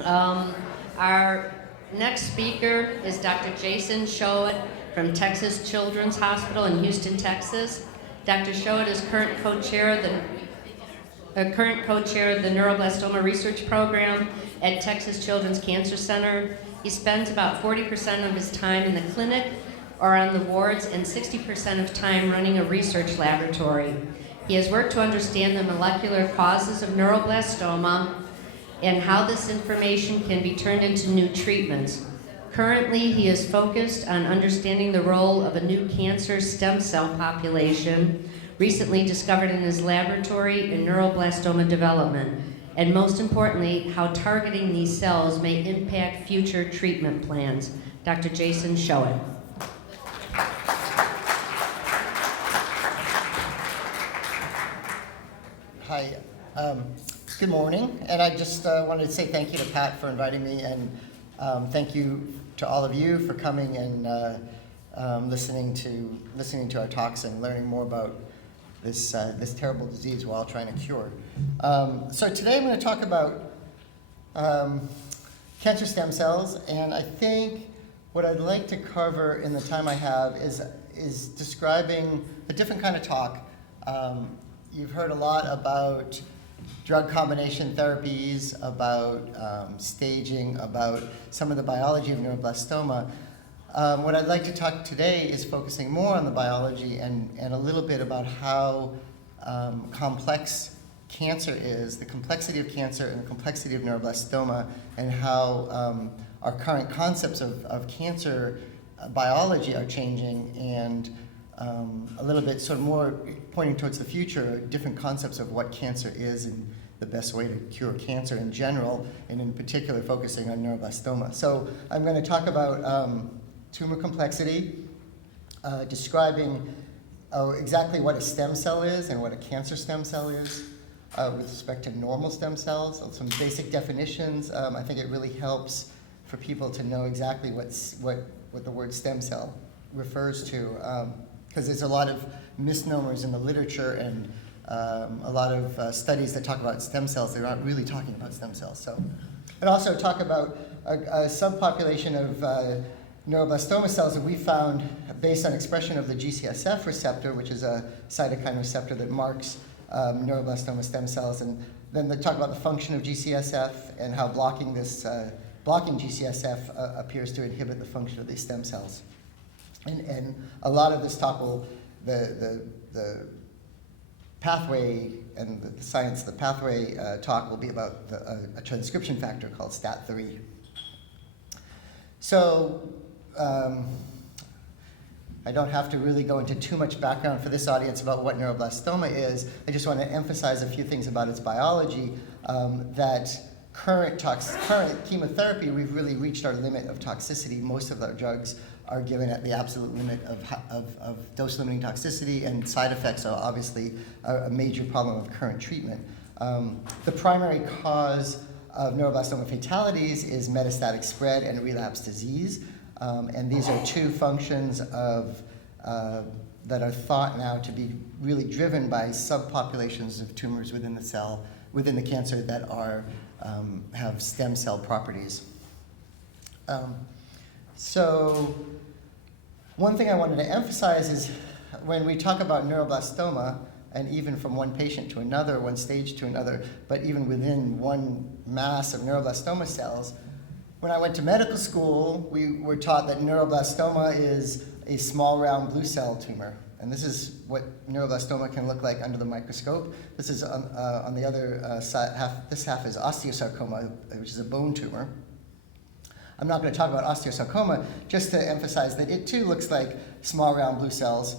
Our next speaker is Dr. Jason Shohet from Texas Children's Hospital in Houston, Texas. Dr. Shohet is current co-chair of the Neuroblastoma Research Program at Texas Children's Cancer Center. He spends about 40% of his time in the clinic or on the wards and 60% of time running a research laboratory. He has worked to understand the molecular causes of neuroblastoma and how this information can be turned into new treatments. Currently, he is focused on understanding the role of a new cancer stem cell population recently discovered in his laboratory in neuroblastoma development, and most importantly, how targeting these cells may impact future treatment plans. Dr. Jason Shohet. Hi, good morning, and I just wanted to say thank you to Pat for inviting me, and thank you to all of you for coming and listening to our talks and learning more about this terrible disease we're all trying to cure. So today I'm going to talk about cancer stem cells, and I think what I'd like to cover in the time I have is describing a different kind of talk. You've heard a lot about drug combination therapies, about staging, about some of the biology of neuroblastoma. What I'd like to talk today is focusing more on the biology and a little bit about how complex cancer is, the complexity of cancer and the complexity of neuroblastoma, and how our current concepts of cancer biology are changing, and a little bit sort of more pointing towards the future, different concepts of what cancer is and the best way to cure cancer in general, and in particular focusing on neuroblastoma. So I'm going to talk about tumor complexity, describing exactly what a stem cell is and what a cancer stem cell is with respect to normal stem cells, some basic definitions. I think it really helps for people to know exactly what the word stem cell refers to, because there's a lot of misnomers in the literature and a lot of studies that talk about stem cells. They're not really talking about stem cells. So, and also talk about a subpopulation of neuroblastoma cells that we found based on expression of the G-Csf receptor, which is a cytokine receptor that marks neuroblastoma stem cells. And then they talk about the function of G-Csf and how blocking G-Csf appears to inhibit the function of these stem cells. And a lot of this talk will, the pathway and the science of the pathway talk will be about a transcription factor called STAT3. So I don't have to really go into too much background for this audience about what neuroblastoma is. I just want to emphasize a few things about its biology, that current chemotherapy, we've really reached our limit of toxicity. Most of our drugs are given at the absolute limit of dose-limiting toxicity, and side effects are obviously a major problem of current treatment. The primary cause of neuroblastoma fatalities is metastatic spread and relapse disease, and these are two functions that are thought now to be really driven by subpopulations of tumors within the cell, within the cancer, that have stem cell properties. So one thing I wanted to emphasize is when we talk about neuroblastoma, and even from one patient to another, one stage to another, but even within one mass of neuroblastoma cells, when I went to medical school, we were taught that neuroblastoma is a small round blue cell tumor. And this is what neuroblastoma can look like under the microscope. This is on the other side, this half is osteosarcoma, which is a bone tumor. I'm not going to talk about osteosarcoma, just to emphasize that it too looks like small round blue cells.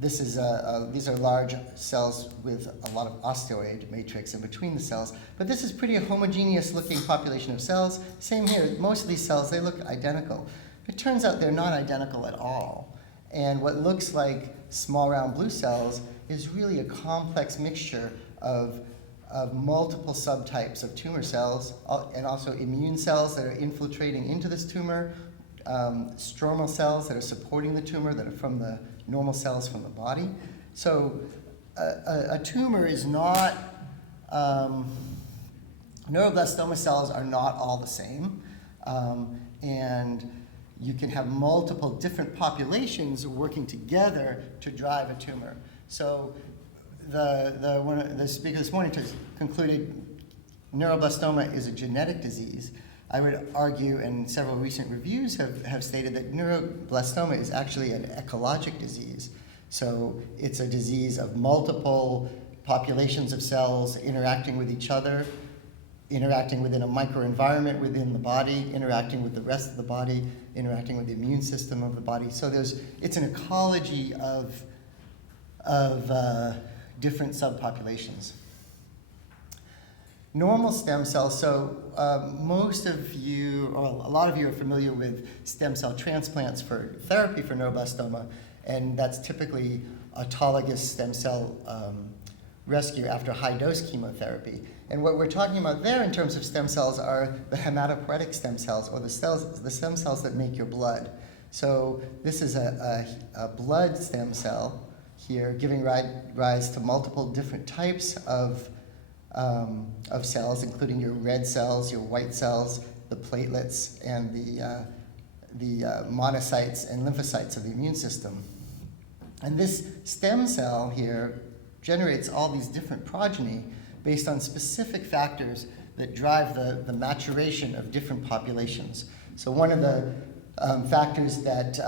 These are large cells with a lot of osteoid matrix in between the cells. But this is pretty homogeneous looking population of cells. Same here, most of these cells, they look identical. It turns out they're not identical at all. And what looks like small round blue cells is really a complex mixture of multiple subtypes of tumor cells, and also immune cells that are infiltrating into this tumor, stromal cells that are supporting the tumor, that are from the normal cells from the body. So a tumor is not Neuroblastoma cells are not all the same, and you can have multiple different populations working together to drive a tumor. So one of the speaker this morning concluded neuroblastoma is a genetic disease. I would argue, and several recent reviews have stated, that neuroblastoma is actually an ecologic disease. So it's a disease of multiple populations of cells interacting with each other, interacting within a microenvironment within the body, interacting with the rest of the body, interacting with the immune system of the body. So it's an ecology of different subpopulations. Normal stem cells, so most of you, or a lot of you are familiar with stem cell transplants for therapy for neuroblastoma, and that's typically autologous stem cell rescue after high-dose chemotherapy. And what we're talking about there in terms of stem cells are the hematopoietic stem cells, or the stem cells that make your blood. So this is a blood stem cell here, giving rise to multiple different types of cells, including your red cells, your white cells, the platelets, and the monocytes and lymphocytes of the immune system. And this stem cell here generates all these different progeny based on specific factors that drive the maturation of different populations. So one of the factors that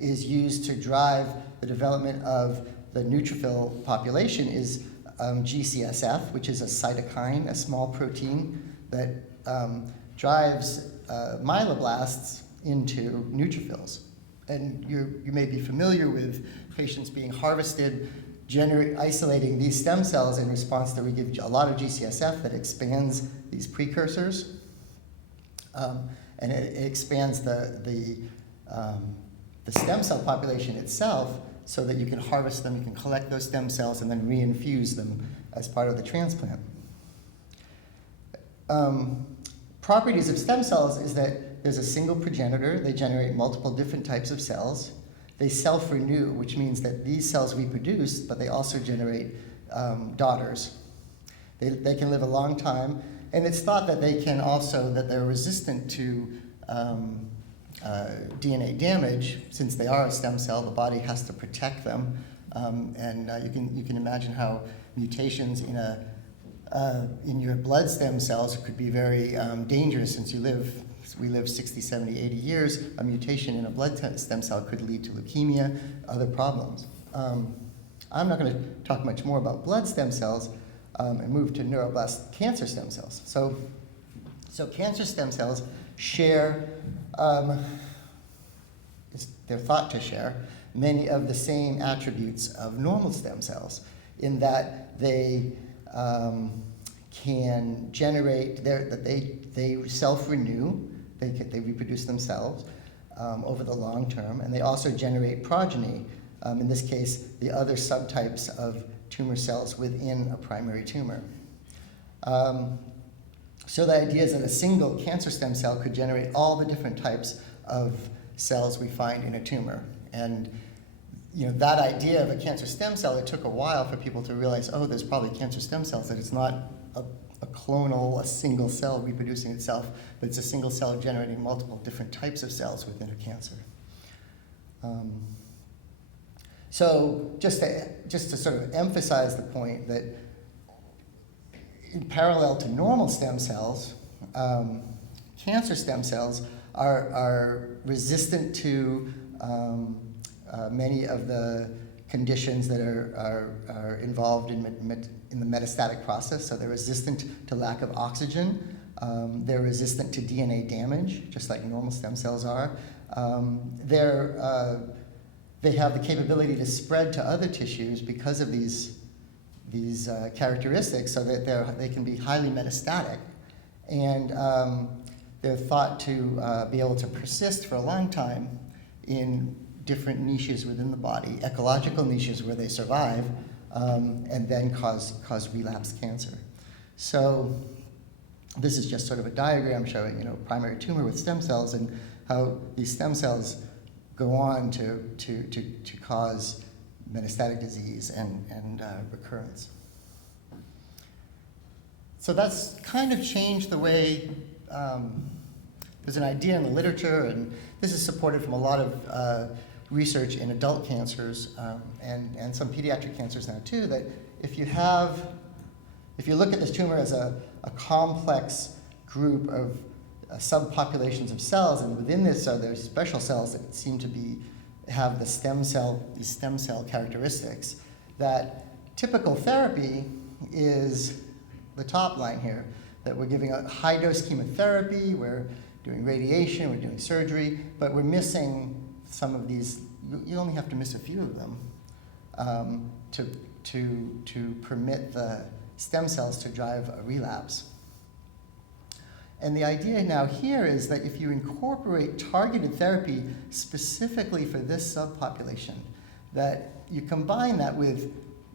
is used to drive the development of the neutrophil population is G-CSF, which is a cytokine, a small protein that drives myeloblasts into neutrophils. And you may be familiar with patients being harvested, isolating these stem cells in response to, we give a lot of G-CSF that expands these precursors, and it expands the stem cell population itself so that you can harvest them, you can collect those stem cells and then reinfuse them as part of the transplant. Properties of stem cells is that there's a single progenitor, they generate multiple different types of cells. They self-renew, which means that these cells reproduce, but they also generate daughters. They can live a long time, and it's thought that they're resistant to DNA damage. Since they are a stem cell, the body has to protect them, and you can imagine how mutations in your blood stem cells could be very dangerous, since we live 60, 70, 80 years. A mutation in a blood stem cell could lead to leukemia, other problems. I'm not going to talk much more about blood stem cells and move to neuroblast cancer stem cells. So cancer stem cells share, they're thought to share, many of the same attributes of normal stem cells, in that they can generate, they self-renew, they reproduce themselves over the long term, and they also generate progeny, in this case, the other subtypes of tumor cells within a primary tumor. So the idea is that a single cancer stem cell could generate all the different types of cells we find in a tumor. And that idea of a cancer stem cell, it took a while for people to realize, oh, there's probably cancer stem cells, that it's not a clonal, a single cell reproducing itself, but it's a single cell generating multiple different types of cells within a cancer. So just to sort of emphasize the point that in parallel to normal stem cells, cancer stem cells are resistant to many of the conditions that are involved in the metastatic process. So they're resistant to lack of oxygen. They're resistant to DNA damage, just like normal stem cells are. They have the capability to spread to other tissues because of these characteristics, so that they can be highly metastatic. And they're thought to be able to persist for a long time in different niches within the body, ecological niches where they survive, and then cause relapse cancer. So this is just sort of a diagram showing, primary tumor with stem cells, and how these stem cells go on to cause metastatic disease and recurrence. so that's kind of changed the way, there's an idea in the literature, and this is supported from a lot of research in adult cancers and some pediatric cancers now too, that if you look at this tumor as a complex group of subpopulations of cells, and within this are there special cells that seem to have these stem cell characteristics, that typical therapy is the top line here, that we're giving a high-dose chemotherapy, we're doing radiation, we're doing surgery, but we're missing some of these. You only have to miss a few of them to permit the stem cells to drive a relapse. And the idea now here is that if you incorporate targeted therapy specifically for this subpopulation, that you combine that with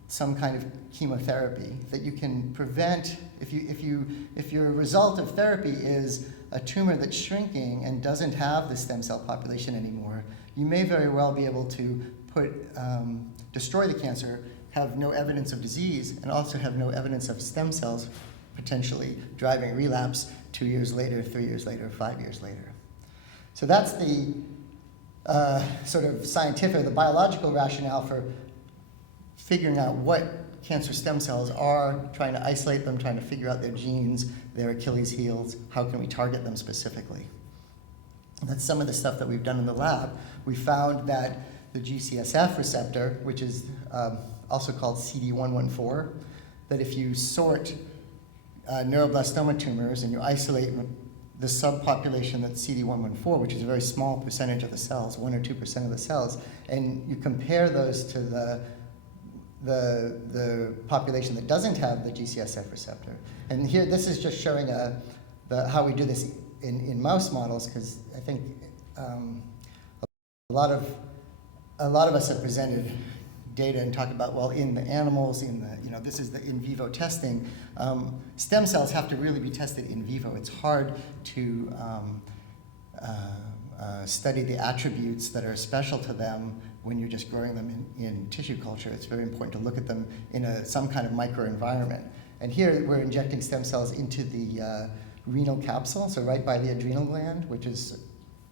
some kind of chemotherapy, that you can prevent, if your result of therapy is a tumor that's shrinking and doesn't have the stem cell population anymore, you may very well be able to destroy the cancer, have no evidence of disease, and also have no evidence of stem cells potentially driving relapse 2 years later, 3 years later, 5 years later. So that's the sort of scientific, the biological rationale for figuring out what cancer stem cells are, trying to isolate them, trying to figure out their genes, their Achilles heels, how can we target them specifically. That's some of the stuff that we've done in the lab. We found that the G-Csf receptor, which is also called CD114, that if you sort neuroblastoma tumors and you isolate the subpopulation that's CD114, which is a very small percentage of the cells, 1 or 2% of the cells, and you compare those to the population that doesn't have the G-Csf receptor. And here, this is just showing how we do this in mouse models, because I think a lot of us have presented data and talked about, well, in the animals, this is the in vivo testing. Stem cells have to really be tested in vivo. It's hard to study the attributes that are special to them when you're just growing them in tissue culture. It's very important to look at them in some kind of microenvironment. And here we're injecting stem cells into the renal capsule, so right by the adrenal gland, which is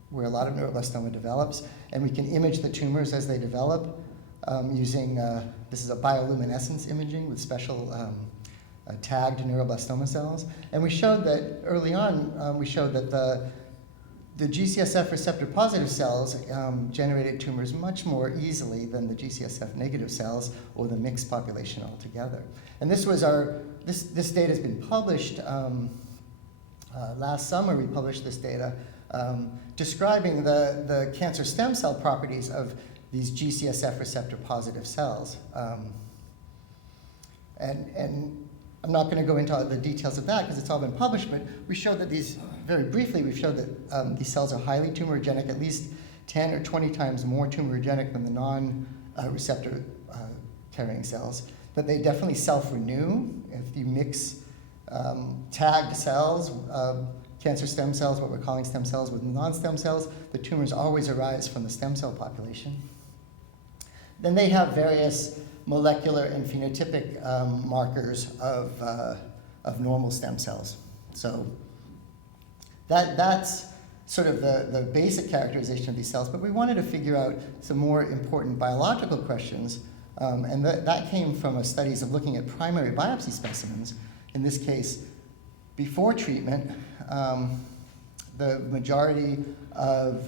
where a lot of neuroblastoma develops. And we can image the tumors as they develop using, this is a bioluminescence imaging with special tagged neuroblastoma cells. And we showed that early on, the G-Csf receptor positive cells generated tumors much more easily than the G-Csf negative cells or the mixed population altogether. And this data has been published. Last summer we published this data describing the cancer stem cell properties of these G-Csf receptor positive cells. And I'm not going to go into the details of that because it's all been published, but we showed that very briefly, we've showed that these cells are highly tumorigenic, at least 10 or 20 times more tumorigenic than the non-receptor carrying cells, that they definitely self-renew. If you mix tagged cells, cancer stem cells, what we're calling stem cells, with non-stem cells, the tumors always arise from the stem cell population. Then they have various molecular and phenotypic markers of normal stem cells. So that's sort of the basic characterization of these cells, but we wanted to figure out some more important biological questions, and that came from studies of looking at primary biopsy specimens. In this case, before treatment, the majority of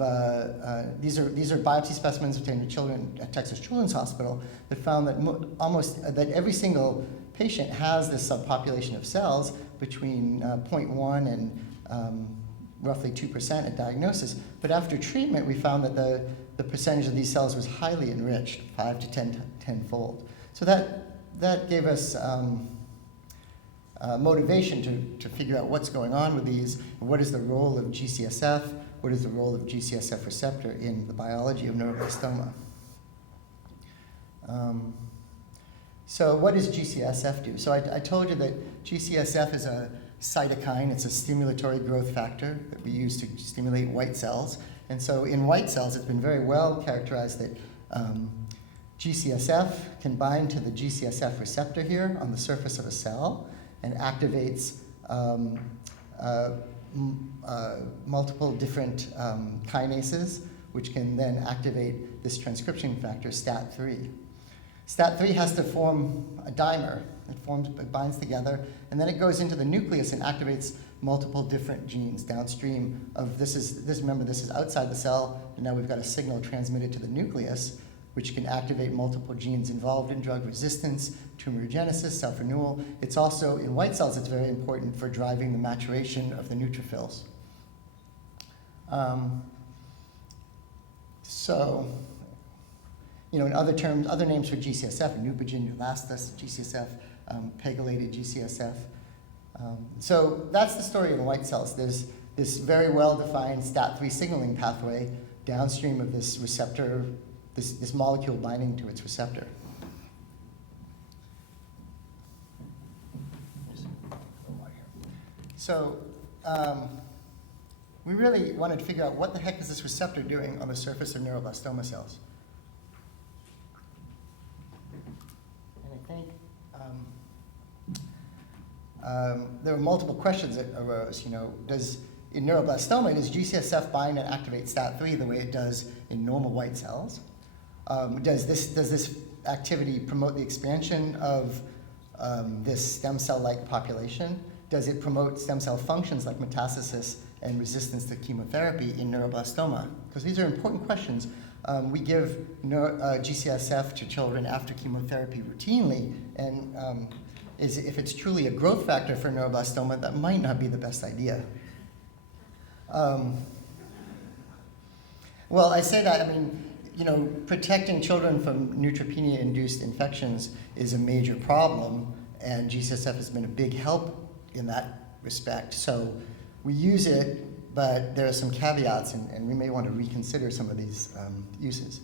these are biopsy specimens obtained in children at Texas Children's Hospital that found that every single patient has this subpopulation of cells between 0.1 and roughly 2% at diagnosis. But after treatment, we found that the percentage of these cells was highly enriched, 5 to 10-fold. So that gave us motivation to figure out what's going on with these, what is the role of G-CSF, what is the role of G-CSF receptor in the biology of neuroblastoma. So what does G-CSF do? So I told you that G-CSF is a cytokine. It's a stimulatory growth factor that we use to stimulate white cells. And so in white cells, it's been very well characterized that G-CSF can bind to the G-CSF receptor here on the surface of a cell. and activates multiple different kinases, which can then activate this transcription factor, STAT3. STAT3 has to form a dimer. It binds together, and then it goes into the nucleus and activates multiple different genes downstream of remember, this is outside the cell, and now we've got a signal transmitted to the nucleus, which can activate multiple genes involved in drug resistance, tumorigenesis, self-renewal. It's also, in white cells, it's very important for driving the maturation of the neutrophils. In other terms, other names for G-CSF, Neupogen, Neolastos, G-CSF, pegylated G-CSF. So that's the story in white cells. There's this very well-defined STAT3 signaling pathway downstream of this receptor, this molecule binding to its receptor. So we really wanted to figure out what the heck is this receptor doing on the surface of neuroblastoma cells. And I think there were multiple questions that arose. In neuroblastoma, does G-CSF bind and activate STAT3 the way it does in normal white cells? Does this activity promote the expansion of this stem cell-like population? Does it promote stem cell functions like metastasis and resistance to chemotherapy in neuroblastoma? Because these are important questions. We give G-CSF to children after chemotherapy routinely, and if it's truly a growth factor for neuroblastoma, that might not be the best idea. Well, I say that, protecting children from neutropenia-induced infections is a major problem, and G-CSF has been a big help in that respect. So we use it, but there are some caveats, and we may want to reconsider some of these uses.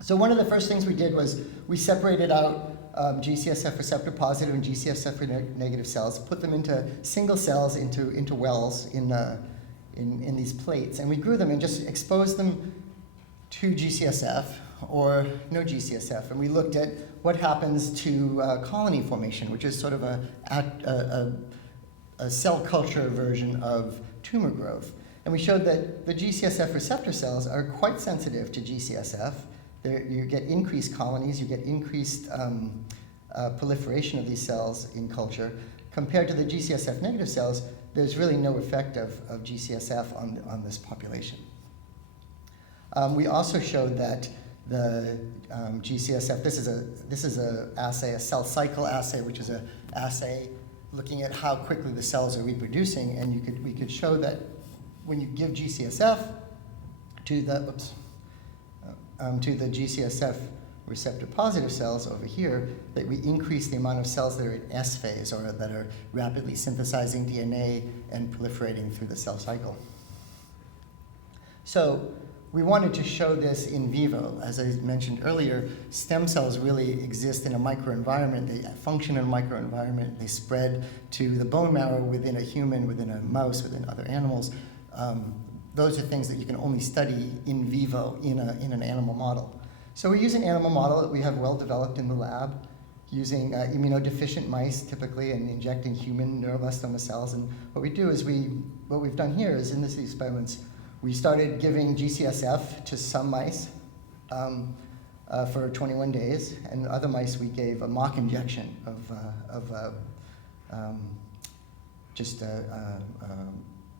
So one of the first things we did was we separated out G-CSF receptor positive and G-CSF negative cells, put them into single cells, into wells in these plates, and we grew them and just exposed them to G-CSF or no G-CSF, and we looked at what happens to colony formation, which is sort of a cell culture version of tumor growth. And we showed that the G-CSF receptor cells are quite sensitive to G-CSF. You get increased colonies, you get increased proliferation of these cells in culture. Compared to the G-CSF negative cells, there's really no effect of G-CSF on this population. We also showed that the G-CSF, this is a assay, a cell cycle assay, which is an assay looking at how quickly the cells are reproducing, and we could show that when you give G-CSF to the G-CSF receptor positive cells over here, that we increase the amount of cells that are in S phase, or that are rapidly synthesizing DNA and proliferating through the cell cycle. So we wanted to show this in vivo. As I mentioned earlier, stem cells really exist in a microenvironment. They function in a microenvironment. They spread to the bone marrow within a human, within a mouse, within other animals. Those are things that you can only study in vivo in an animal model. So we use an animal model that we have well developed in the lab, using immunodeficient mice typically, and injecting human neuroblastoma cells. And what we do is what we've done here is in these experiments, we started giving G-CSF to some mice for 21 days, and other mice we gave a mock injection of just a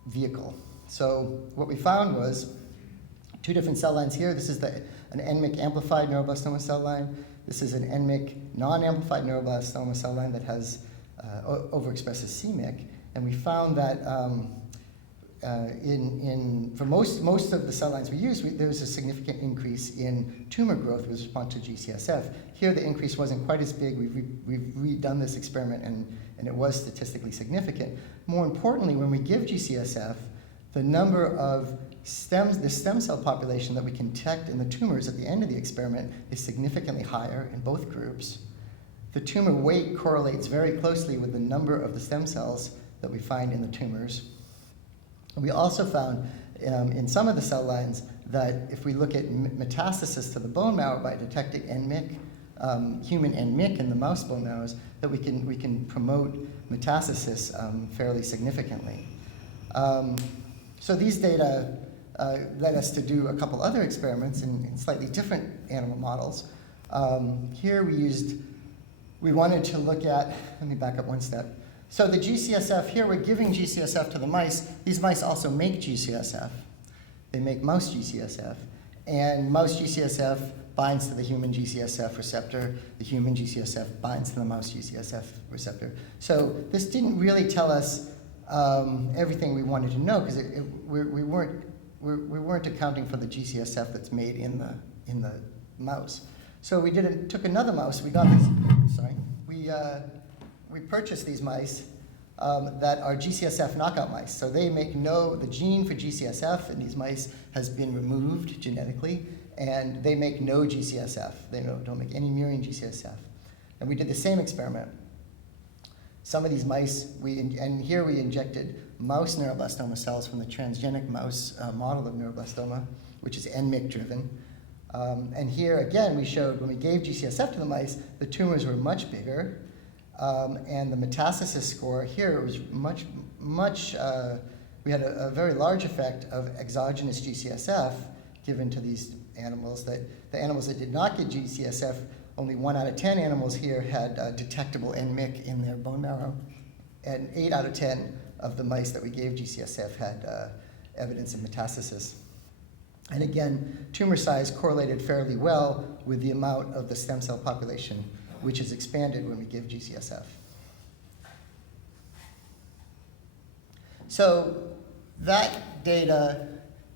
vehicle. So what we found was two different cell lines here. This is an NMYC amplified neuroblastoma cell line. This is an NMYC non-amplified neuroblastoma cell line that has overexpresses c-MYC, and we found that for most of the cell lines we use, there's a significant increase in tumor growth with response to G-CSF. Here the increase wasn't quite as big. We've redone this experiment, and it was statistically significant. More importantly, when we give G-CSF, the number of the stem cell population that we can detect in the tumors at the end of the experiment is significantly higher in both groups. The tumor weight correlates very closely with the number of the stem cells that we find in the tumors. We also found in some of the cell lines that if we look at metastasis to the bone marrow by detecting NMYC, human NMIC in the mouse bone marrows, that we can promote metastasis fairly significantly. So these data led us to do a couple other experiments in slightly different animal models. Here we wanted to look at, let me back up one step. So the G-CSF, here we're giving G-CSF to the mice. These mice also make G-CSF. They make mouse G-CSF. And mouse G-CSF binds to the human G-CSF receptor. The human G-CSF binds to the mouse G-CSF receptor. So this didn't really tell us everything we wanted to know, because we weren't accounting for the G-CSF that's made in the mouse. So we took another mouse. We got this. Sorry. We purchased these mice that are G-CSF knockout mice. So they make the gene for G-CSF in these mice has been removed genetically, and they make no G-CSF. They don't make any murine G-CSF. And we did the same experiment. Some of these mice, and here we injected mouse neuroblastoma cells from the transgenic mouse model of neuroblastoma, which is NMIC driven. And here again, we showed when we gave G-CSF to the mice, the tumors were much bigger. And the metastasis score here was we had a very large effect of exogenous G-CSF given to these animals. The animals that did not get G-CSF, only 1 out of 10 animals here had detectable NMIC in their bone marrow. And 8 out of 10 of the mice that we gave G-CSF had evidence of metastasis. And again, tumor size correlated fairly well with the amount of the stem cell population, which is expanded when we give G-CSF. So that data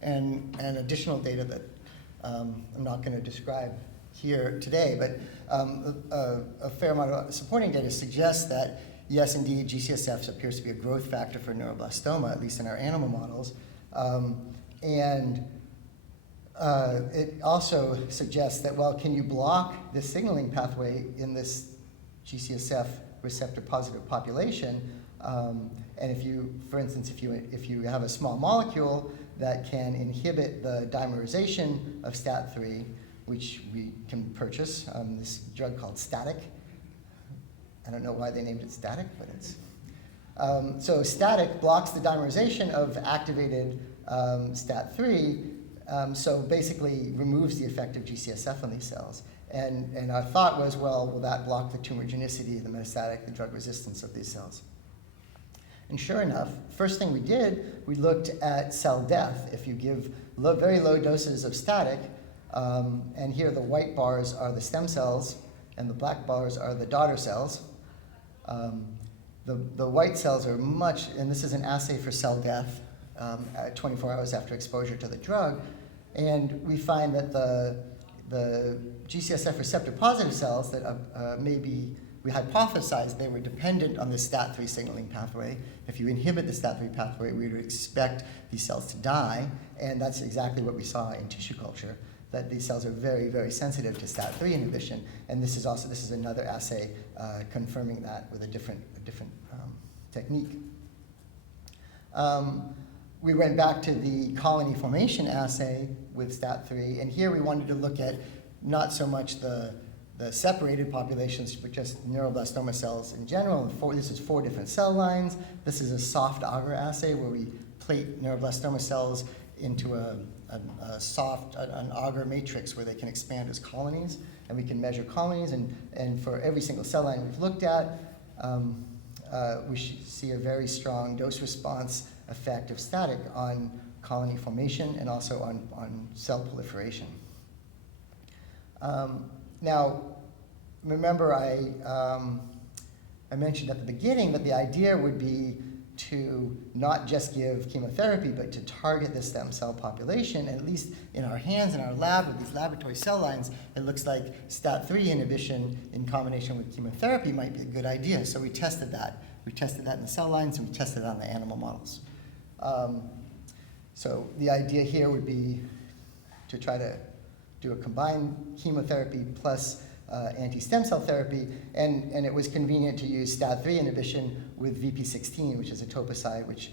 and additional data that I'm not going to describe here today, but a fair amount of supporting data suggests that, yes, indeed, G-CSF appears to be a growth factor for neuroblastoma, at least in our animal models. And it also suggests that, well, can you block the signaling pathway in this G-CSF receptor positive population? And if you, for instance, if you have a small molecule that can inhibit the dimerization of STAT3, which we can purchase, this drug called Static. I don't know why they named it Static, but it's... so Static blocks the dimerization of activated STAT3, so basically removes the effect of G-CSF on these cells. And our thought was, well, will that block the tumorigenicity, the metastatic, the drug resistance of these cells? And sure enough, first thing we did, we looked at cell death. If you give very low doses of Static, and here the white bars are the stem cells, and the black bars are the daughter cells. The white cells are much, and this is an assay for cell death at 24 hours after exposure to the drug, and we find that the G-CSF receptor positive cells that we hypothesized they were dependent on the STAT3 signaling pathway. If you inhibit the STAT3 pathway, we would expect these cells to die, and that's exactly what we saw in tissue culture, that these cells are very, very sensitive to STAT3 inhibition, and this is another assay confirming that with a different technique. We went back to the colony formation assay with STAT3, and here we wanted to look at not so much the separated populations, but just neuroblastoma cells in general. This is 4 different cell lines. This is a soft agar assay where we plate neuroblastoma cells into an agar matrix where they can expand as colonies, and we can measure colonies, and for every single cell line we've looked at, we should see a very strong dose response effect of Static on colony formation and also on cell proliferation. Now, remember I mentioned at the beginning that the idea would be to not just give chemotherapy, but to target the stem cell population. And at least in our hands, in our lab, with these laboratory cell lines, it looks like STAT3 inhibition in combination with chemotherapy might be a good idea. So we tested that. We tested that in the cell lines, and we tested it on the animal models. So the idea here would be to try to do a combined chemotherapy plus anti-stem cell therapy, and it was convenient to use STAT3 inhibition with VP16, which is a toposide, which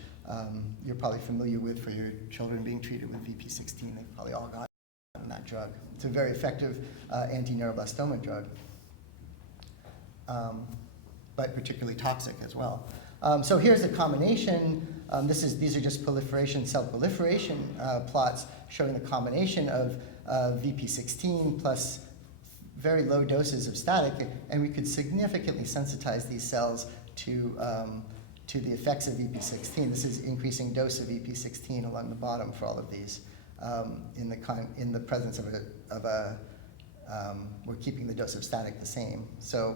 you're probably familiar with for your children being treated with VP16. They've probably all gotten that drug. It's a very effective anti-neuroblastoma drug. but particularly toxic as well. So here's a combination. These are just cell proliferation plots showing the combination of VP16 plus very low doses of static, and we could significantly sensitize these cells to the effects of VP16. This is increasing dose of VP16 along the bottom for all of these in the presence of we're keeping the dose of static the same. So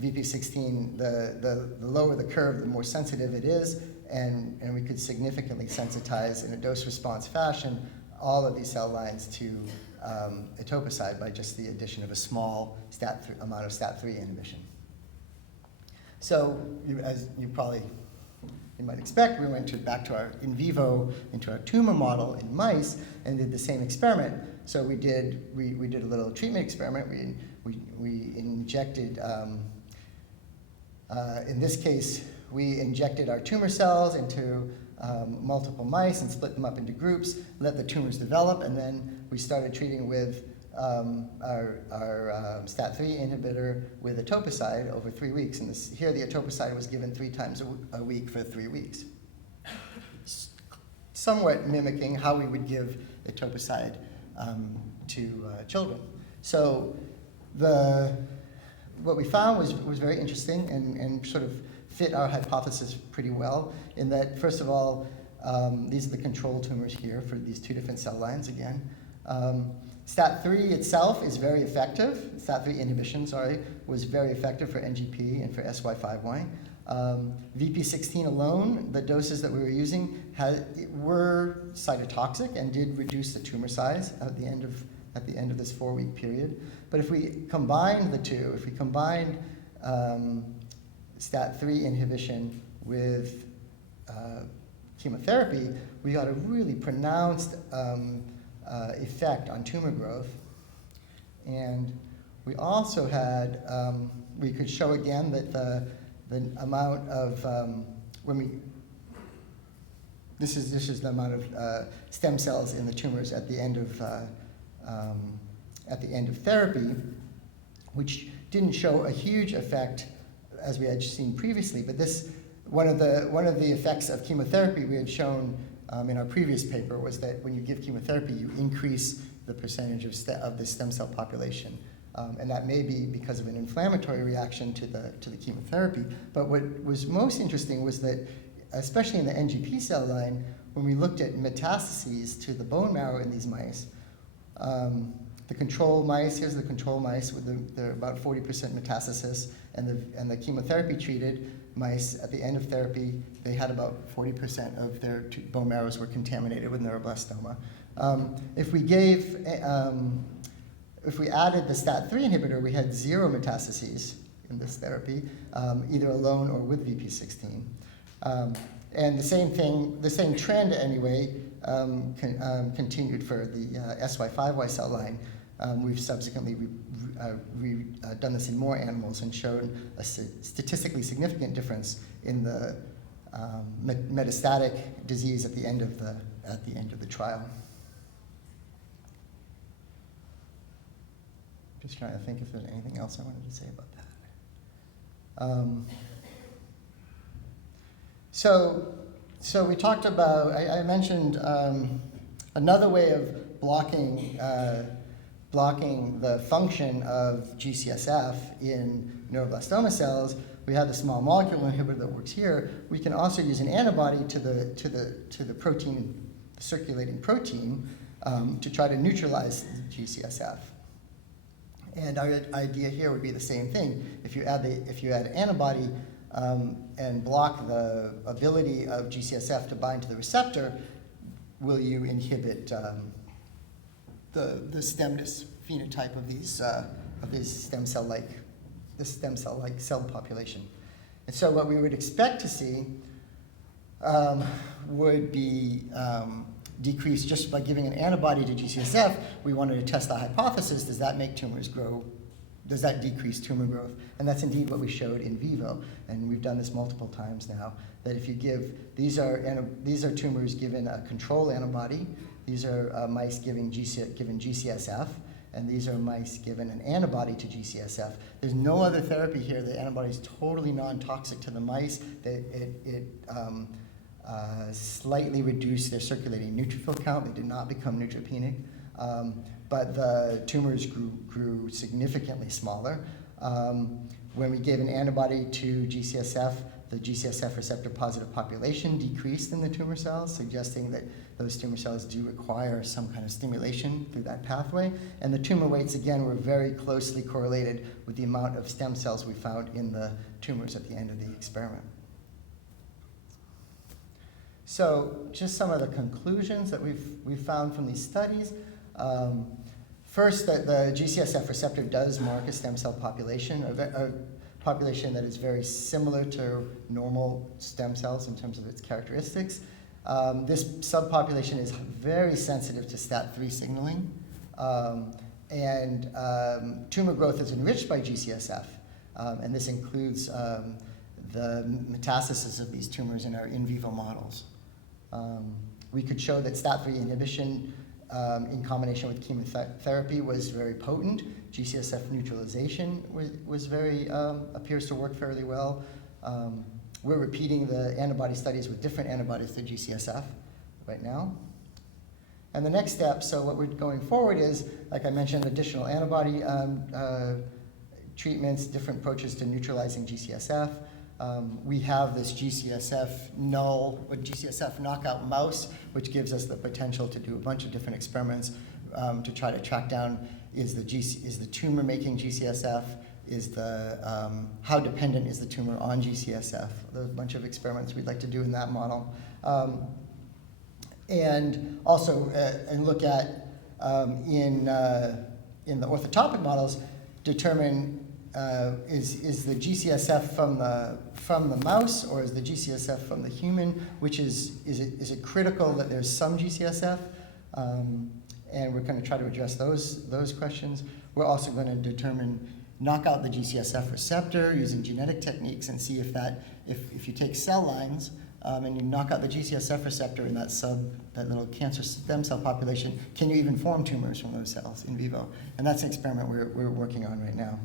VP16, the lower the curve, the more sensitive it is, and we could significantly sensitize in a dose-response fashion all of these cell lines to etoposide by just the addition of a small amount of STAT3 inhibition. So, as you might expect, we went back to our in vivo, into our tumor model in mice, and did the same experiment. So we did a little treatment experiment. We injected, in this case, we injected our tumor cells into multiple mice and split them up into groups, let the tumors develop, and then we started treating with our STAT3 inhibitor with etoposide over 3 weeks. And here the etoposide was given 3 times a week for 3 weeks, somewhat mimicking how we would give etoposide to children. So what we found was very interesting and sort of fit our hypothesis pretty well, in that, first of all, these are the control tumors here for these 2 different cell lines again. STAT3 itself is very effective. STAT3 inhibition, was very effective for NGP and for SY5Y. VP16 alone, the doses that we were using were cytotoxic and did reduce the tumor size at the end of this 4-week period. But if we combined the two, if we combined STAT3 inhibition with chemotherapy, we got a really pronounced effect on tumor growth. And we also had, we could show again that the amount of, this is the amount of stem cells in the tumors at the end of therapy, which didn't show a huge effect as we had seen previously, but one of the effects of chemotherapy we had shown in our previous paper was that when you give chemotherapy, you increase the percentage of the stem cell population, and that may be because of an inflammatory reaction to the chemotherapy. But what was most interesting was that, especially in the NGP cell line, when we looked at metastases to the bone marrow in these mice, the control mice, here's the control mice with they're about 40% metastasis, and the chemotherapy-treated mice at the end of therapy, they had about 40% of their bone marrows were contaminated with neuroblastoma. If we added the STAT3 inhibitor, we had 0 metastases in this therapy, either alone or with VP16. And the same trend anyway, continued for the SY5Y cell line. We've subsequently done this in more animals and shown a statistically significant difference in the metastatic disease at the end of the trial. Just trying to think if there's anything else I wanted to say about that. So we talked about, I mentioned another way of blocking the function of G-CSF in neuroblastoma cells. We have the small molecule inhibitor that works here. We can also use an antibody to the protein, the circulating protein, to try to neutralize G-CSF. And our idea here would be the same thing. If you add antibody and block the ability of G-CSF to bind to the receptor, will you inhibit the stemness phenotype of these stem cell-like cell population? And so what we would expect to see would be decrease just by giving an antibody to G-CSF. We wanted to test the hypothesis: does that make tumors grow? Does that decrease tumor growth? And that's indeed what we showed in vivo, and we've done this multiple times now. That if you give these are tumors given a control antibody. These are mice given G-CSF, and these are mice given an antibody to G-CSF. There's no other therapy here. The antibody is totally non-toxic to the mice. It slightly reduced their circulating neutrophil count. They did not become neutropenic, but the tumors grew significantly smaller. When we gave an antibody to G-CSF, the G-CSF receptor positive population decreased in the tumor cells, suggesting that those tumor cells do require some kind of stimulation through that pathway. And the tumor weights, again, were very closely correlated with the amount of stem cells we found in the tumors at the end of the experiment. So just some of the conclusions that we've found from these studies. First, that the G-CSF receptor does mark a stem cell population, a population that is very similar to normal stem cells in terms of its characteristics. This subpopulation is very sensitive to STAT3 signaling, and tumor growth is enriched by G-CSF, and this includes the metastasis of these tumors in our in vivo models. We could show that STAT3 inhibition in combination with chemotherapy was very potent. G-CSF neutralization was appears to work fairly well. We're repeating the antibody studies with different antibodies to G-CSF right now. And the next step, so what we're going forward is, like I mentioned, additional antibody treatments, different approaches to neutralizing G-CSF. We have this G-CSF null, or G-CSF knockout mouse, which gives us the potential to do a bunch of different experiments to try to track down, is the tumor making G-CSF? How dependent is the tumor on G-CSF? There's a bunch of experiments we'd like to do in that model. And also and look at, in the orthotopic models, determine is the G-CSF from the mouse, or is the G-CSF from the human? Which is it critical that there's some G-CSF? And we're going to try to address those questions. We're also going to knock out the G-CSF receptor using genetic techniques and see if you take cell lines and you knock out the G-CSF receptor in that little cancer stem cell population, can you even form tumors from those cells in vivo? And that's an experiment we're working on right now.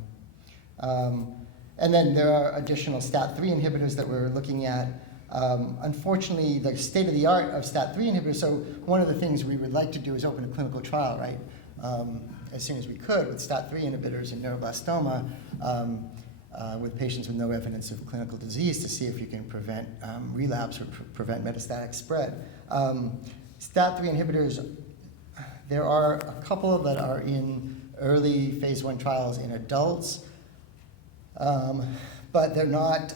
And then there are additional STAT3 inhibitors that we're looking at. Unfortunately, the state of the art of STAT3 inhibitors, so one of the things we would like to do is open a clinical trial, right? As soon as we could with STAT3 inhibitors in neuroblastoma with patients with no evidence of clinical disease to see if you can prevent relapse or prevent metastatic spread. STAT3 inhibitors, there are a couple that are in early phase 1 trials in adults, but they're not,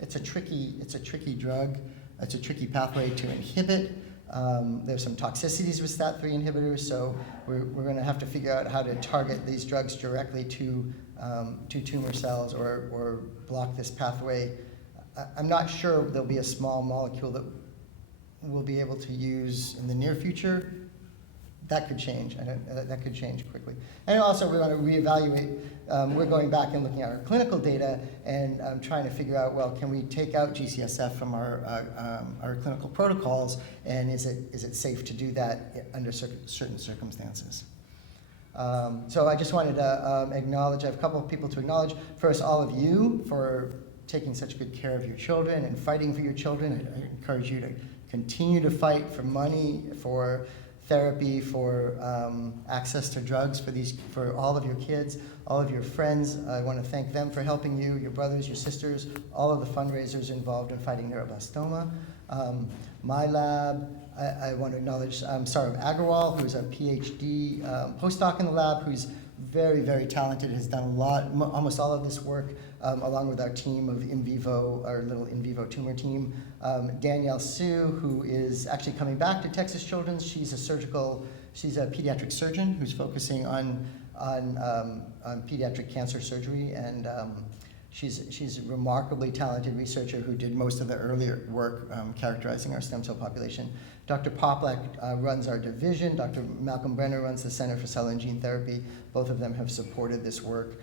it's a tricky drug. It's a tricky pathway to inhibit. There's some toxicities with STAT3 inhibitors, so we're going to have to figure out how to target these drugs directly to tumor cells or block this pathway. I'm not sure there'll be a small molecule that we'll be able to use in the near future. That could change, and that could change quickly. And also we want to reevaluate, we're going back and looking at our clinical data and trying to figure out, well, can we take out G-CSF from our clinical protocols, and is it safe to do that under certain circumstances? So I just wanted to acknowledge, I have a couple of people to acknowledge. First, all of you for taking such good care of your children and fighting for your children. I encourage you to continue to fight for money, for therapy, for access to drugs for all of your kids, all of your friends. I want to thank them for helping you, your brothers, your sisters, all of the fundraisers involved in fighting neuroblastoma. My lab, I want to acknowledge Saurav Agarwal, who's a PhD postdoc in the lab, who's very, very talented, has done a lot, almost all of this work, along with our team of in vivo, our little in vivo tumor team. Danielle Sue, who is actually coming back to Texas Children's. She's a pediatric surgeon who's focusing on pediatric cancer surgery, and she's a remarkably talented researcher who did most of the earlier work characterizing our stem cell population. Dr. Poplack runs our division. Dr. Malcolm Brenner runs the Center for Cell and Gene Therapy. Both of them have supported this work.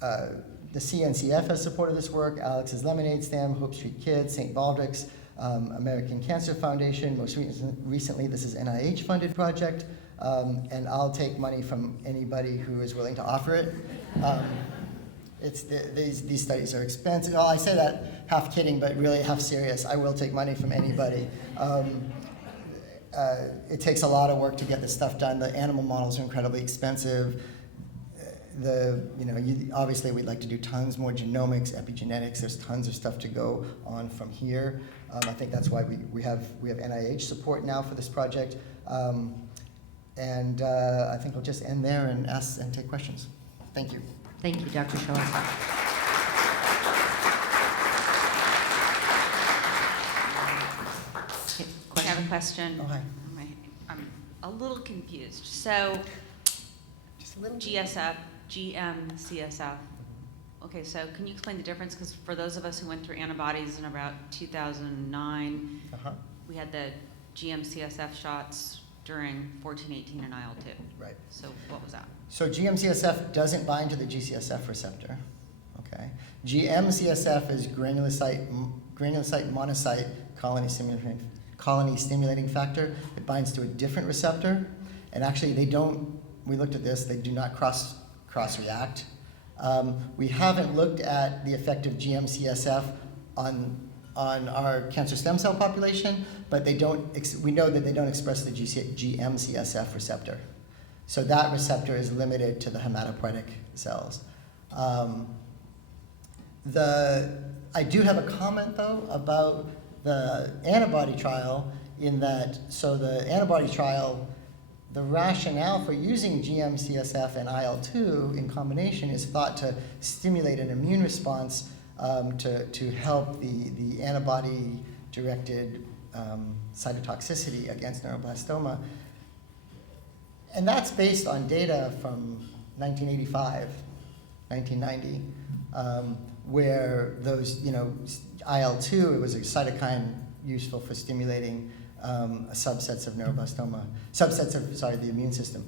The CNCF has supported this work. Alex's Lemonade Stand, Hope Street Kids, St. Baldrick's, American Cancer Foundation. Most recently, this is NIH-funded project. and I'll take money from anybody who is willing to offer it. These studies are expensive. Well, I say that half kidding, but really half serious. I will take money from anybody. It takes a lot of work to get this stuff done. The animal models are incredibly expensive. Obviously we'd like to do tons more genomics, epigenetics. There's tons of stuff to go on from here. I think that's why we have NIH support now for this project. I think we'll just end there and ask and take questions. Thank you. Thank you, Dr. Shohet. I have a question. Oh, hi. I'm a little confused. So, Just a little. GSF, GM-CSF. Okay, so can you explain the difference? Because for those of us who went through antibodies in about 2009, we had the GM-CSF shots during 14-18 and IL-2. Right. So what was that? So GM-CSF doesn't bind to the G-CSF receptor. Okay. GM-CSF is granulocyte monocyte colony stimulating factor. It binds to a different receptor, and actually they don't. We looked at this. They do not cross react. We haven't looked at the effect of GM-CSF on our cancer stem cell population, but they don't. We know that they don't express the GM-CSF receptor. So that receptor is limited to the hematopoietic cells. I do have a comment, though, about the antibody trial in that, so the antibody trial, the rationale for using GM-CSF and IL-2 in combination is thought to stimulate an immune response to help the antibody-directed cytotoxicity against neuroblastoma. And that's based on data from 1985, 1990, where those, IL-2, it was a cytokine useful for stimulating subsets of neuroblastoma, the immune system.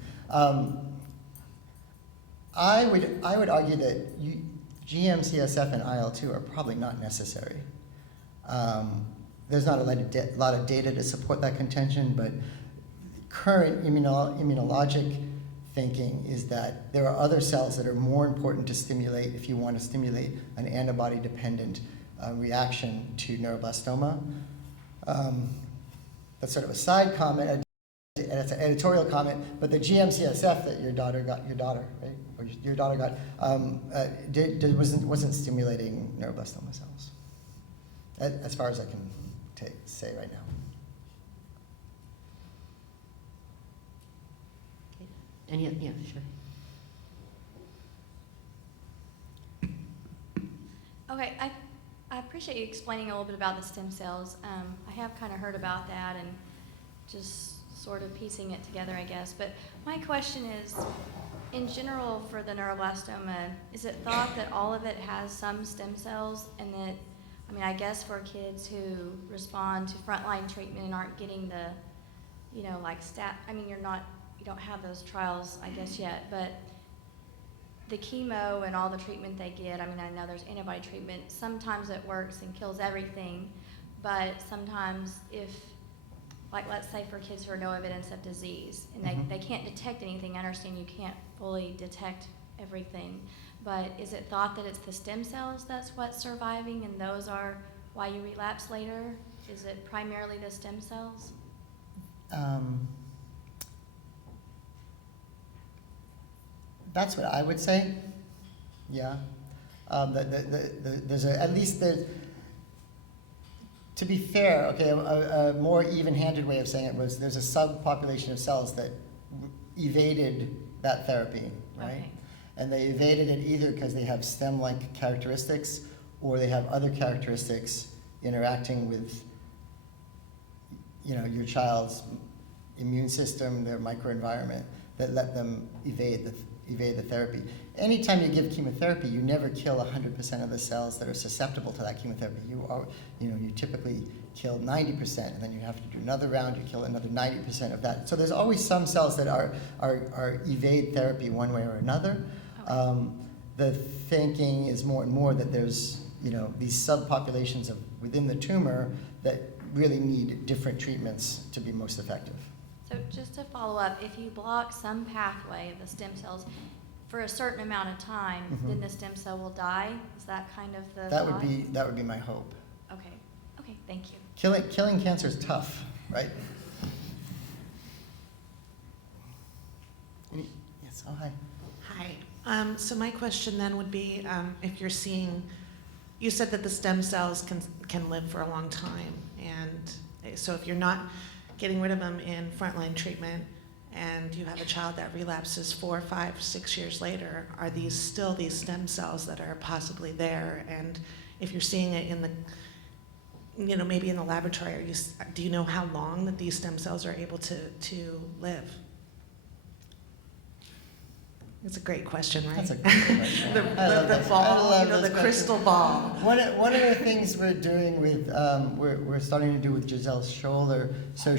I would argue that GM-CSF and IL-2 are probably not necessary. There's not a lot of data to support that contention, but current immunologic thinking is that there are other cells that are more important to stimulate if you want to stimulate an antibody-dependent reaction to neuroblastoma. That's sort of a side comment, and it's an editorial comment, but the GM-CSF that your daughter got, right? Or your daughter got, wasn't stimulating neuroblastoma cells, as far as I can say right now. Yeah, sure. Okay, I appreciate you explaining a little bit about the stem cells. I have kind of heard about that and just sort of piecing it together, I guess. But my question is, in general for the neuroblastoma, is it thought that all of it has some stem cells, and that, I guess for kids who respond to frontline treatment and aren't getting the, you don't have those trials, I guess, yet, but the chemo and all the treatment they get, I know there's antibody treatment, sometimes it works and kills everything, but sometimes if, let's say for kids who are no evidence of disease, and they can't detect anything, I understand you can't fully detect everything, but is it thought that it's the stem cells that's what's surviving and those are why you relapse later? Is it primarily the stem cells? That's what I would say. Yeah. To be fair, okay, a more even-handed way of saying it was there's a subpopulation of cells that evaded that therapy, right? Okay. And they evaded it either because they have stem-like characteristics or they have other characteristics interacting with, your child's immune system, their microenvironment, that let them evade the therapy. Anytime you give chemotherapy, you never kill 100% of the cells that are susceptible to that chemotherapy. You typically kill 90%, and then you have to do another round, you kill another 90% of that. So there's always some cells that are evade therapy one way or another. Okay. The thinking is more and more that there's these subpopulations within the tumor that really need different treatments to be most effective. So just to follow up, if you block some pathway of the stem cells for a certain amount of time, then the stem cell will die? Is that kind of the That thought? would be my hope. Okay, okay, thank you. Killing cancer is tough, right? Yes, oh, hi. Hi. So my question then would be, if you're seeing, you said that the stem cells can live for a long time, and so if you're not getting rid of them in frontline treatment, and you have a child that relapses 4, 5, 6 years later, are these still these stem cells that are possibly there? And if you're seeing it in the, maybe in the laboratory, do you know how long that these stem cells are able to live? It's a great question, right? That's a great question. the ball, the crystal ball. One of the things we're doing with, we're starting to do with Giselle's shoulder, so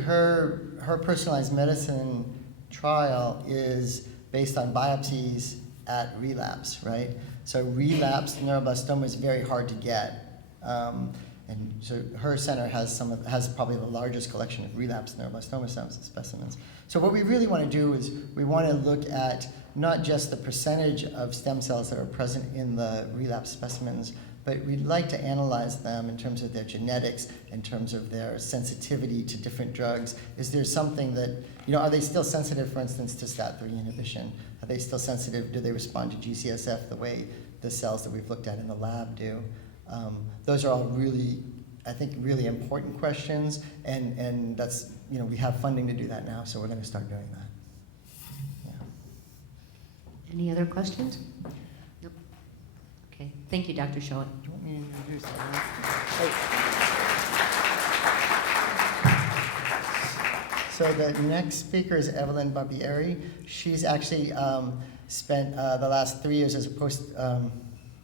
her personalized medicine trial is based on biopsies at relapse, right? So relapsed neuroblastoma is very hard to get. And so her center has probably the largest collection of relapsed neuroblastoma specimens. So what we really want to do is we want to look at not just the percentage of stem cells that are present in the relapsed specimens, but we'd like to analyze them in terms of their genetics, in terms of their sensitivity to different drugs. Is there something that, are they still sensitive, for instance, to STAT3 inhibition? Are they still sensitive? Do they respond to G-CSF the way the cells that we've looked at in the lab do? Those are all really, I think, really important questions, and that's, we have funding to do that now, so we're going to start doing that. Any other questions? Nope. Okay, thank you, Dr. Shohet. Do you want me to introduce that? So the next speaker is Evelyn Barbieri. She's actually spent the last 3 years as a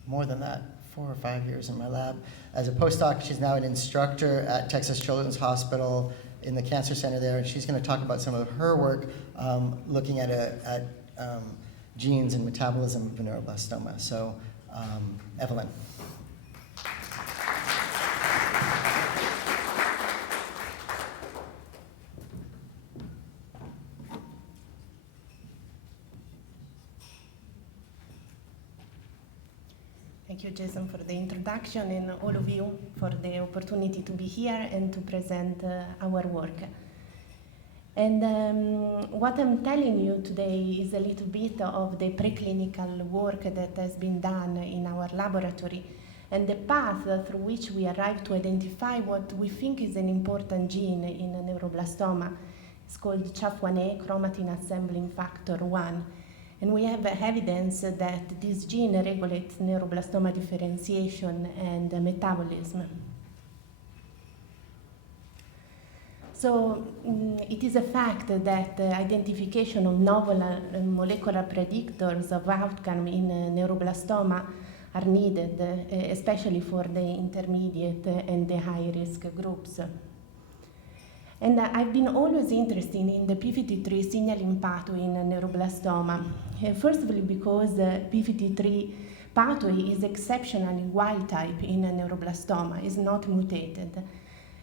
more than that, 4 or 5 years in my lab. As a postdoc, she's now an instructor at Texas Children's Hospital in the cancer center there, and she's going to talk about some of her work looking at genes and metabolism of neuroblastoma. So, Evelyn. Thank you, Jason, for the introduction, and all of you for the opportunity to be here and to present our work. And what I'm telling you today is a little bit of the preclinical work that has been done in our laboratory and the path through which we arrived to identify what we think is an important gene in neuroblastoma. It's called CHAF1A, chromatin assembling factor 1. And we have evidence that this gene regulates neuroblastoma differentiation and metabolism. So it is a fact that identification of novel molecular predictors of outcome in neuroblastoma are needed, especially for the intermediate and the high-risk groups. And I've been always interested in the p53 signaling pathway in neuroblastoma. Firstly, because p53 pathway is exceptionally wild type in neuroblastoma, is not mutated.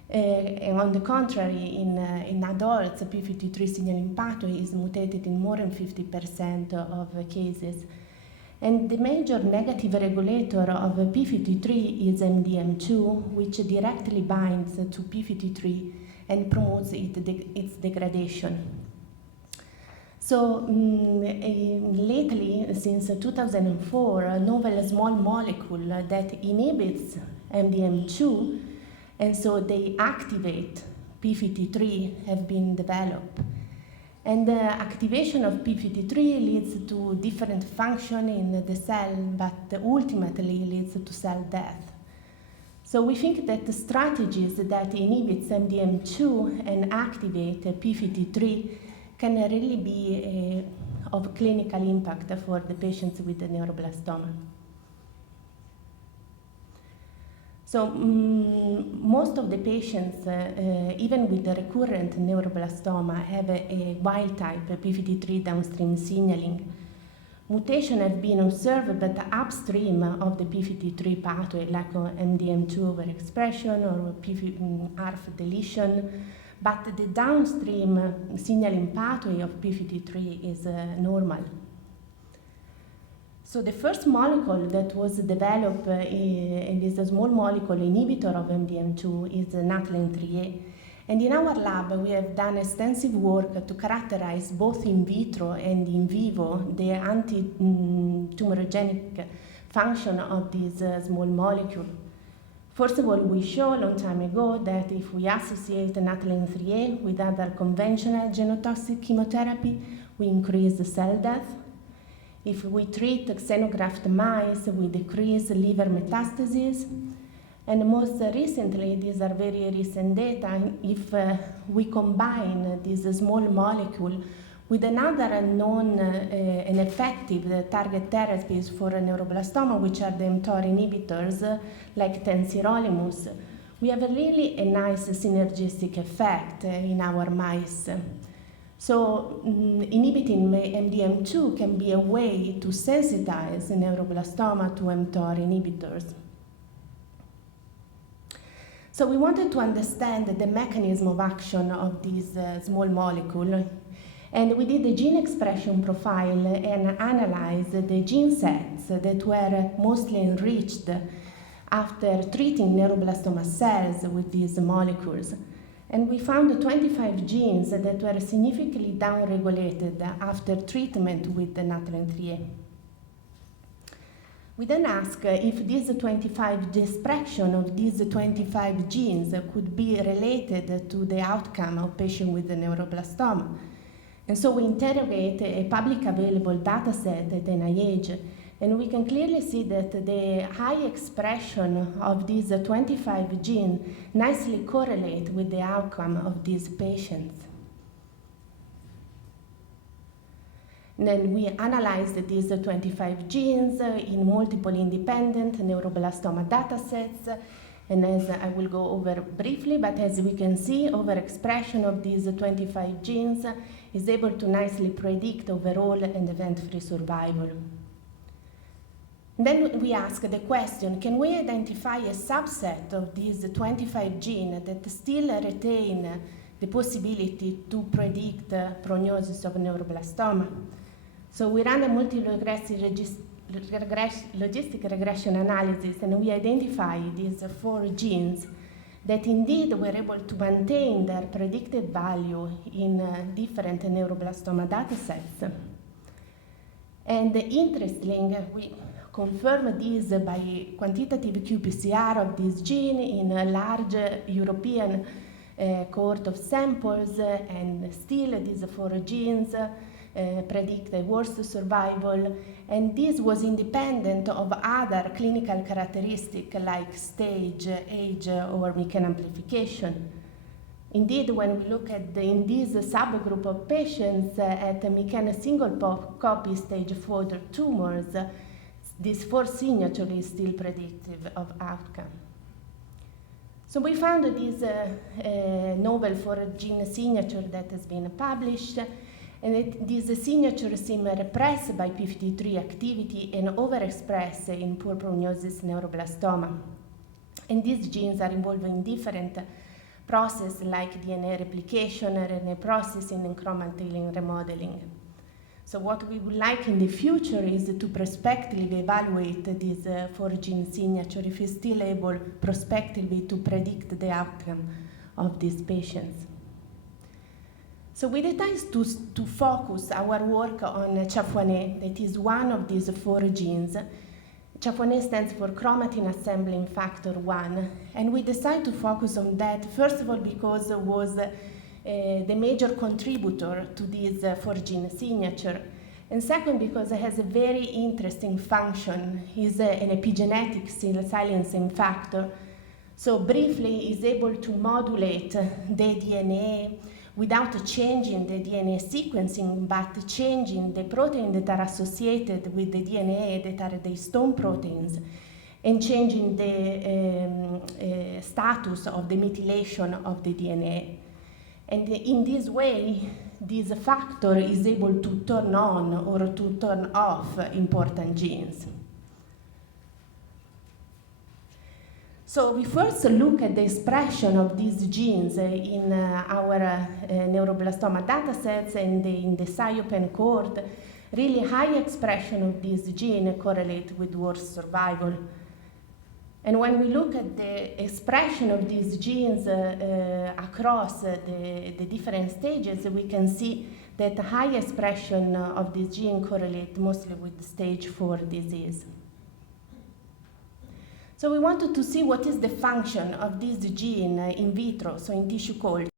And on the contrary, in adults, p53 signaling pathway is mutated in more than 50% of cases. And the major negative regulator of p53 is MDM2, which directly binds to p53 and promotes its degradation. So lately, since 2004, a novel small molecule that inhibits MDM2, and so they activate p53, have been developed. And the activation of p53 leads to different function in the cell, but ultimately leads to cell death. So we think that the strategies that inhibit MDM2 and activate p53 can really be of clinical impact for the patients with the neuroblastoma. So most of the patients, even with the recurrent neuroblastoma, have a wild type p53 downstream signaling. Mutation have been observed, but upstream of the p53 pathway, like MDM2 overexpression or ARF deletion, but the downstream signaling pathway of p53 is normal. So the first molecule that was developed and is a small molecule inhibitor of MDM2 is natriuretic. And in our lab, we have done extensive work to characterize both in vitro and in vivo the anti-tumorigenic function of this small molecule. First of all, we showed a long time ago that if we associate natriuretic with other conventional genotoxic chemotherapy, we increase the cell death. If we treat xenograft mice, we decrease liver metastases. And most recently, these are very recent data, if we combine this small molecule with another known and effective target therapies for neuroblastoma, which are the mTOR inhibitors, like tensirolimus, we have really a nice synergistic effect in our mice. So inhibiting MDM2 can be a way to sensitize neuroblastoma to mTOR inhibitors. So we wanted to understand the mechanism of action of this small molecule, and we did the gene expression profile and analyzed the gene sets that were mostly enriched after treating neuroblastoma cells with these molecules. And we found 25 genes that were significantly downregulated after treatment with the natriuretic. We then asked if the expression of these 25 genes could be related to the outcome of patients with the neuroblastoma. And so we interrogate a public available data set at NIH, and we can clearly see that the high expression of these 25 genes nicely correlate with the outcome of these patients. And then we analyzed these 25 genes in multiple independent neuroblastoma datasets, and as I will go over briefly, but as we can see, overexpression of these 25 genes is able to nicely predict overall and event-free survival. Then we ask the question, can we identify a subset of these 25 genes that still retain the possibility to predict prognosis of neuroblastoma? So we ran a multi-logistic regression analysis, and we identified these 4 genes that indeed were able to maintain their predicted value in different neuroblastoma datasets. And interestingly, we confirmed this by quantitative qPCR of this gene in a large European cohort of samples, and still these 4 genes predict a worse survival, and this was independent of other clinical characteristics like stage, age, or MECAN amplification. Indeed, when we look at in this subgroup of patients at MECAN single copy stage 4 tumors, this 4 signature is still predictive of outcome. So we found this novel 4 gene signature that has been published, and these signatures seem repressed by p53 activity and overexpressed in poor prognosis neuroblastoma. And these genes are involved in different processes like DNA replication, RNA processing, and chromatin remodeling. So what we would like in the future is to prospectively evaluate these 4 gene signature if we're still able prospectively to predict the outcome of these patients. So we decided to focus our work on CHAF1A, that is one of these 4 genes. CHAF1A stands for chromatin assembling factor 1, and we decided to focus on that, first of all, because it was the major contributor to this 4 gene signature, and second, because it has a very interesting function. It's an epigenetic silencing factor. So briefly, it's able to modulate the DNA without changing the DNA sequencing, but changing the proteins that are associated with the DNA, that are the histone proteins, and changing the status of the methylation of the DNA. And in this way, this factor is able to turn on or to turn off important genes. So we first look at the expression of these genes in our neuroblastoma datasets and in the SIOPEN cohort. Really high expression of this gene correlate with worse survival. And when we look at the expression of these genes across the different stages, we can see that high expression of this gene correlate mostly with stage 4 disease. So we wanted to see what is the function of this gene in vitro, so in tissue culture.